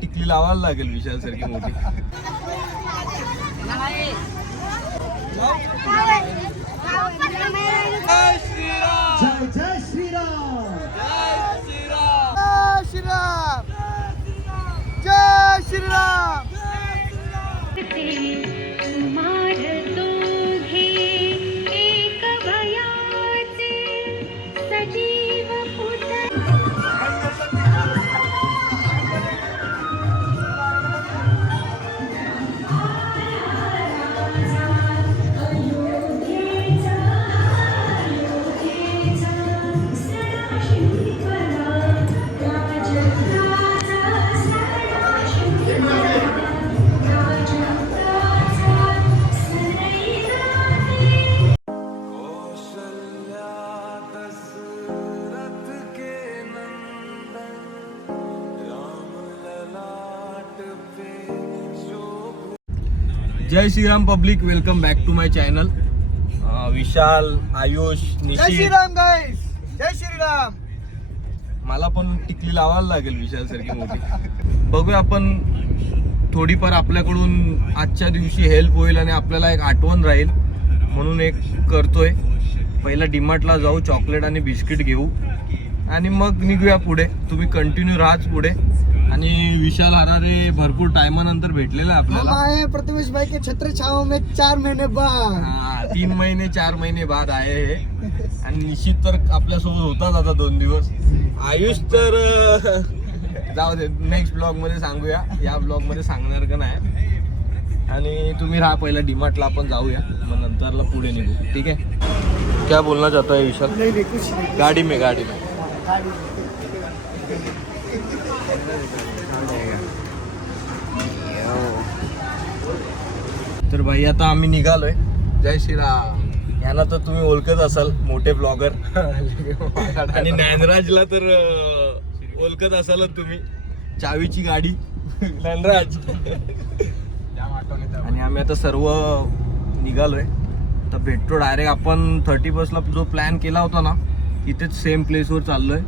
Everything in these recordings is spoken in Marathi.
टिकली लावायला लागेल विशाल सारखी मोठी. जय जय श्रीराम, जय श्रीराम, जय श्रीराम. जय Shriram public, welcome back to my channel. Vishal, Ayush, Jay Nishit. Shriram गाईस, जय श्रीराम. मला पण टिकली लावायला लागेल विशाल सारखी मोठी. बघूया आपण थोडीफार आपल्याकडून आजच्या दिवशी हेल्प होईल आणि आपल्याला एक आठवण राहील म्हणून एक करतोय. पहिला डीमार्टला जाऊ, चॉकलेट आणि बिस्किट घेऊ आणि मग निघूया पुढे. तुम्ही कंटिन्यू राहाच पुढे. आणि विशाल हरारे भरपूर टायमानंतर भेटलेला आहे आपल्याला. हम आए प्रथमेश भाई के छत्र छाव में 4 महीने बाद. 3 महिने 4 महिने बाद आहे हे. आणि निश्चित तर आपल्यासोबत होताच आता 2 दिवस. आयुष तर जाऊ दे, नेक्स्ट ब्लॉग मध्ये सांगूया, या ब्लॉग मध्ये सांगणार का नाही. आणि तुम्ही राहा पहिला डीमार्टला, आपण जाऊया मग नंतरला पुढे निघू. ठीक आहे, क्या बोलना चाहता है विशाल? नहीं नहीं कुछ नहीं. गाडी में तर भाई आता आम्ही निघालोय. जय श्रीराम. यांना तर तुम्ही ओळखत असाल, मोठे ब्लॉगर. आणि ज्ञानराजला तर ओळखत असालच तुम्ही, चावीची गाडी ज्ञानराज. आणि आम्ही आता सर्व निघालोय. तर भेटतो डायरेक्ट आपण 31ला जो प्लॅन केला होता ना, इथेच सेम प्लेसवर चाललोय.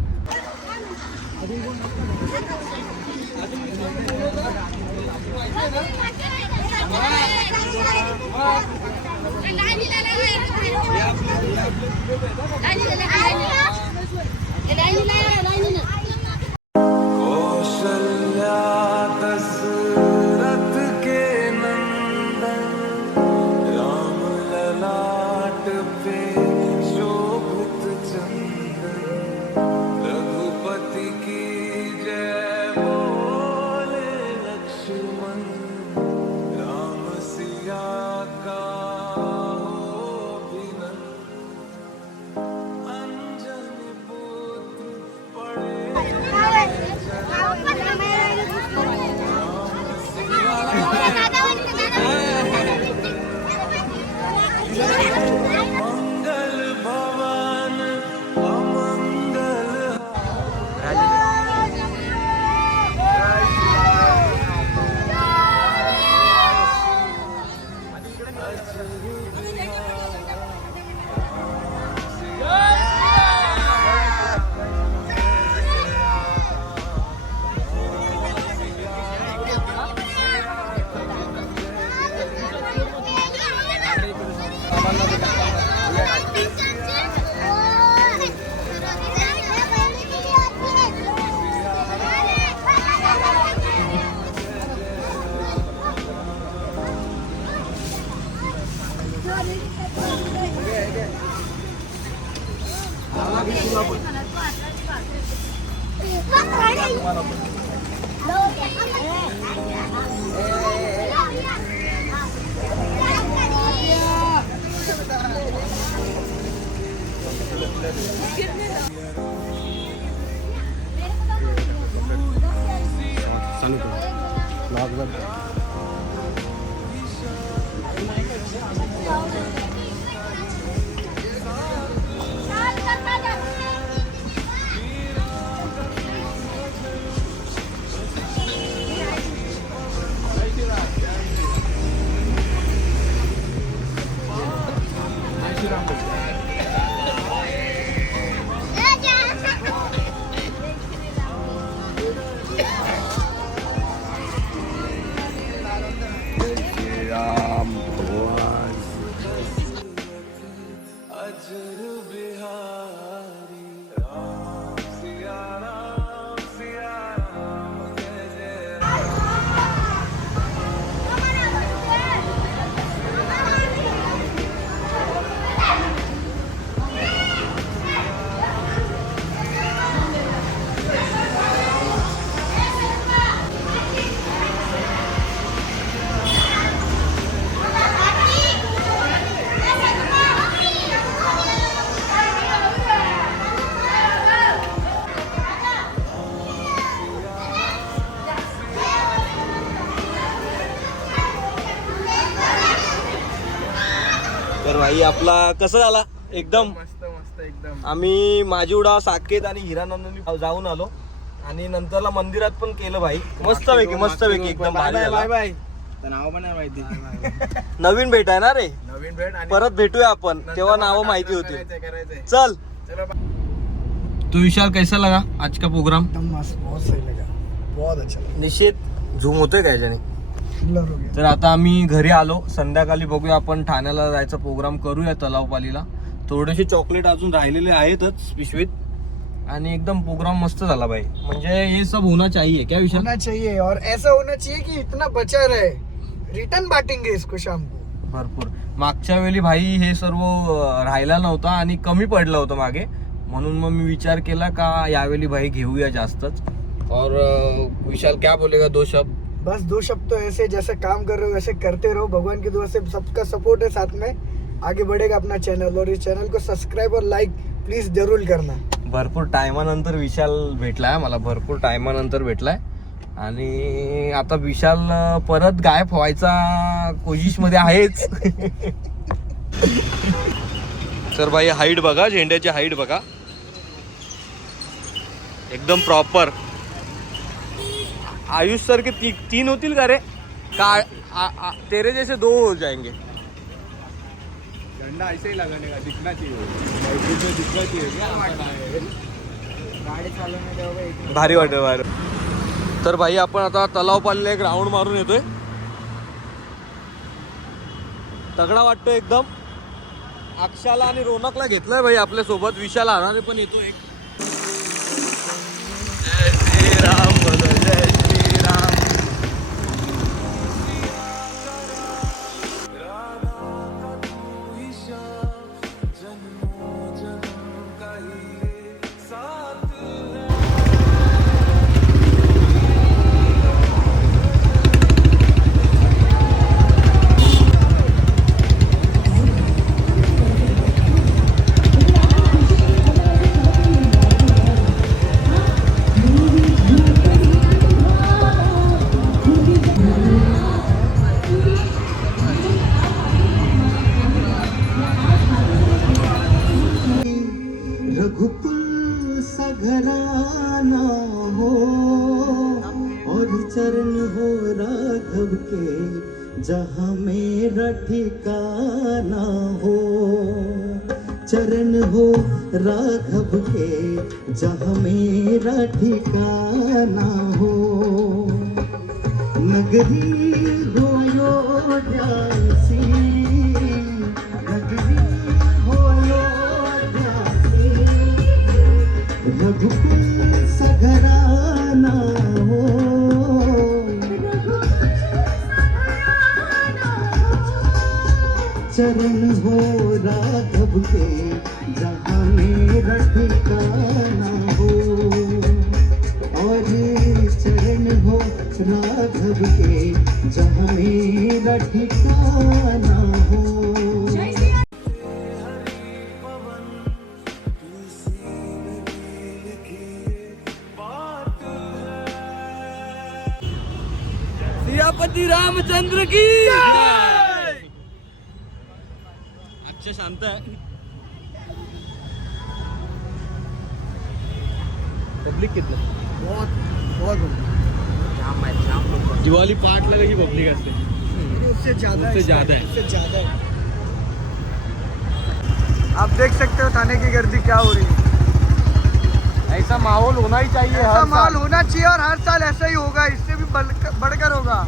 तर भाई आपला कसं झाला एकदम मस्त मस्त एकदम. आम्ही माझीवडा साकेत आणि हिरानंदनी जाऊन आलो आणि नंतरला मंदिरात पण केलं भाई मस्त पैकी एकदम भारी झाला. बाय नाव पण नाही माहिती. नवीन भेट आहे ना रे, नवीन भेट आणि परत भेटूया आपण तेव्हा नावं माहिती होती. चल तू विशाल कैसा लगा आज का प्रोग्राम? एकदम मस्त, बहुत सही लगा, बहुत अच्छा लगा. निश्चित झूम होतोय का याच्याने? ब्लर हो गया. तर आता आम्ही घरी आलो, संध्याकाळी बघूया आपण ठाण्याला जायचा प्रोग्राम करूया तलावपालीला. थोडेसे चॉकलेट अजून राहिलेले आहेतच पिशवीत आणि एकदम प्रोग्राम मस्त झाला भाई. म्हणजे हे सब होना चाहिए क्या विशाल? होना चाहिए और ऐसा होना चाहिए कि इतना बचा रहे, रिटर्न बांटेंगे इसको शाम को. भरपूर. मागच्या वेळी भाई हे सर्व राहिला नव्हता आणि कमी पडलं होतं मागे, म्हणून मग मी विचार केला का यावेळी भाई घेऊया जास्तच. और विशाल क्या बोलेगा दो शब्द? बस दो शब्द तो ऐसे जैसे काम कर रहे हो वैसे करते रहो. भगवान की दुआ से सबका सपोर्ट है, साथ में आगे बढ़ेगा अपना चैनल. और इस चैनल को सब्सक्राइब और लाइक प्लीज जरूर करना. भरपूर टायमानंतर विशाल भेटलाय मला, भरपूर टायमानंतर भेटलाय आणि आता विशाल परत गायब व्हायचा कोशिश मध्ये आहेच. तर भाई हाईट बघा, झेंड्याची हाईट बघा एकदम प्रॉपर. आयुष सर के तीन होतील का रे? का तेरे जैसे दो हो जाएंगे. झंडा ऐसे ही लगाने का, दिखना चाहिए, दिखना चाहिए क्या? गाडी चालवणे तेव्हा एक भारी वाटेल बाहेर. तर भाई आपण आता तलावपालीला एक राऊंड मारून येतोय. तगडा वाटतोय एकदम. अक्षाला आणि रोनकला घेतलंय भाई आपल्या सोबत. विशाल आराने पण येतो एक. जय श्रीराम बोलो, जय श्रीराम. रघुकुल सा घराना हो और चरण हो राघव के, जहाँ मेरा ठिकाना हो. चरण हो राघव के, जहाँ मेरा ठिकाना हो. नगरी हो अयोध्या सी, नगरी हो अयोध्या सी, रघुकुल सा घराना हो. चरण हो राघव के, जहाँ मेरा ठिकाना हो. और चरण हो राघव के, जहाँ मेरा ठिकाना हो. सियापति रामचंद्र की अच्छा शांत है. पब्लिक कितना? बहुत बहुत दिवाली पार्ट लगे ही पब्लिक असते. उससे ज्यादा उससे ज्यादा है. उससे ज्यादा है. आप देख सकते हो थाने की गर्दी क्या हो रही है. ऐसा माहौल होना ही चाहिए. ऐसा हर माहौल साल. होना चाहिए और हर साल ऐसा ही होगा, इससे भी बढ़कर होगा.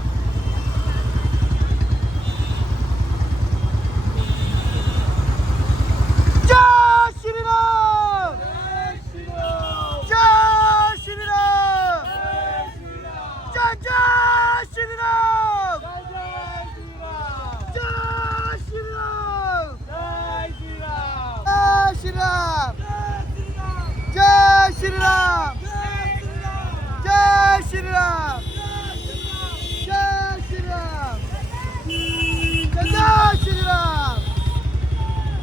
जय श्रीराम जय श्रीराम जय श्रीराम जय श्रीराम जय श्रीराम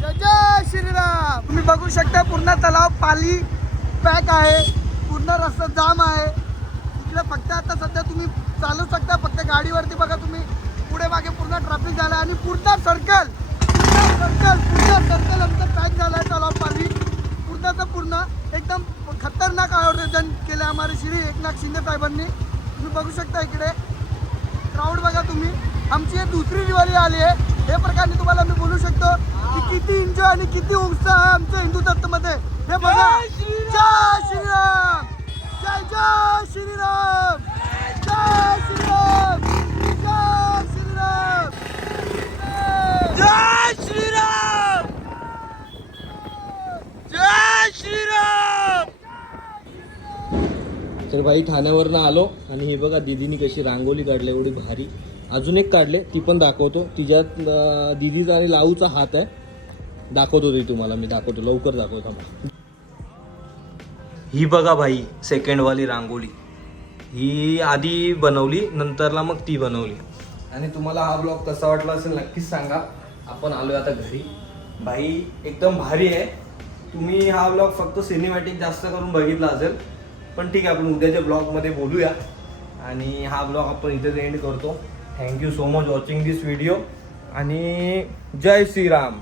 जय श्रीराम. तुम्ही बघू शकता पूर्ण तलाव पाली पॅक आहे, पूर्ण रस्ता जाम आहे इकडे. फक्त आता सध्या तुम्ही चालू शकता फक्त गाडीवरती. बघा तुम्ही पुढे मागे पूर्ण ट्रॅफिक झालं आणि पूर्ण सर्कल आमचं पॅक झालं आहे तलाव पाली पूर्णचं पूर्ण. एकदम खतरनाक आयोजन केलं आहे हमारे श्री एकनाथ शिंदे साहेबांनी. तुम्ही बघू शकता इकडे क्राऊड बघा तुम्ही. आमची हे दुसरी दिवाळी आली आहे. हे प्रकारे तुम्हाला मी बोलू शकतो की किती एन्जॉय आणि किती उत्साह आहे आमच्या हिंदू दत्तमध्ये. हे बघा जय श्रीराम जय जय श्रीराम जय श्रीराम जय श्रीराम जय श्रीराम जय श्रीराम. तर भाई ठाण्यावरनं आलो आणि हे बघा दीदीनी कशी रांगोली काढली एवढी भारी. अजून एक काढले ती पण दाखवतो. तिच्यात दीदीचा आणि लाऊचा हात आहे. दाखवतो ती तुम्हाला मी दाखवतो लवकर दाखवतो. ही बघा भाई सेकंडवाली रांगोली. ही आधी बनवली नंतरला मग ती बनवली. आणि तुम्हाला हा ब्लॉग कसा वाटला असेल नक्कीच सांगा. आपण आलोय आता घरी. भाई एकदम भारी आहे. तुम्ही हा ब्लॉग फक्त सिनेमॅटिक जास्त करून बघितला असेल पण ठीक आहे आपण उद्याच्या ब्लॉगमध्ये बोलूया. आणि हा ब्लॉग आपण इथेच एंड करतो. थँक्यू सो मच वॉचिंग दिस व्हिडिओ आणि जय श्रीराम.